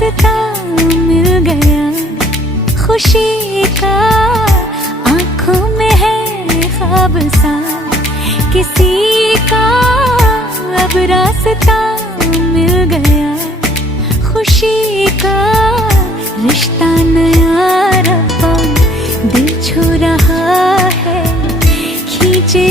रास्ता मिल गया खुशी का, आंखों में है ख्वाब सा किसी का, अब रास्ता मिल गया खुशी का। रिश्ता नया रब्बा दिल छू रहा है, खींचे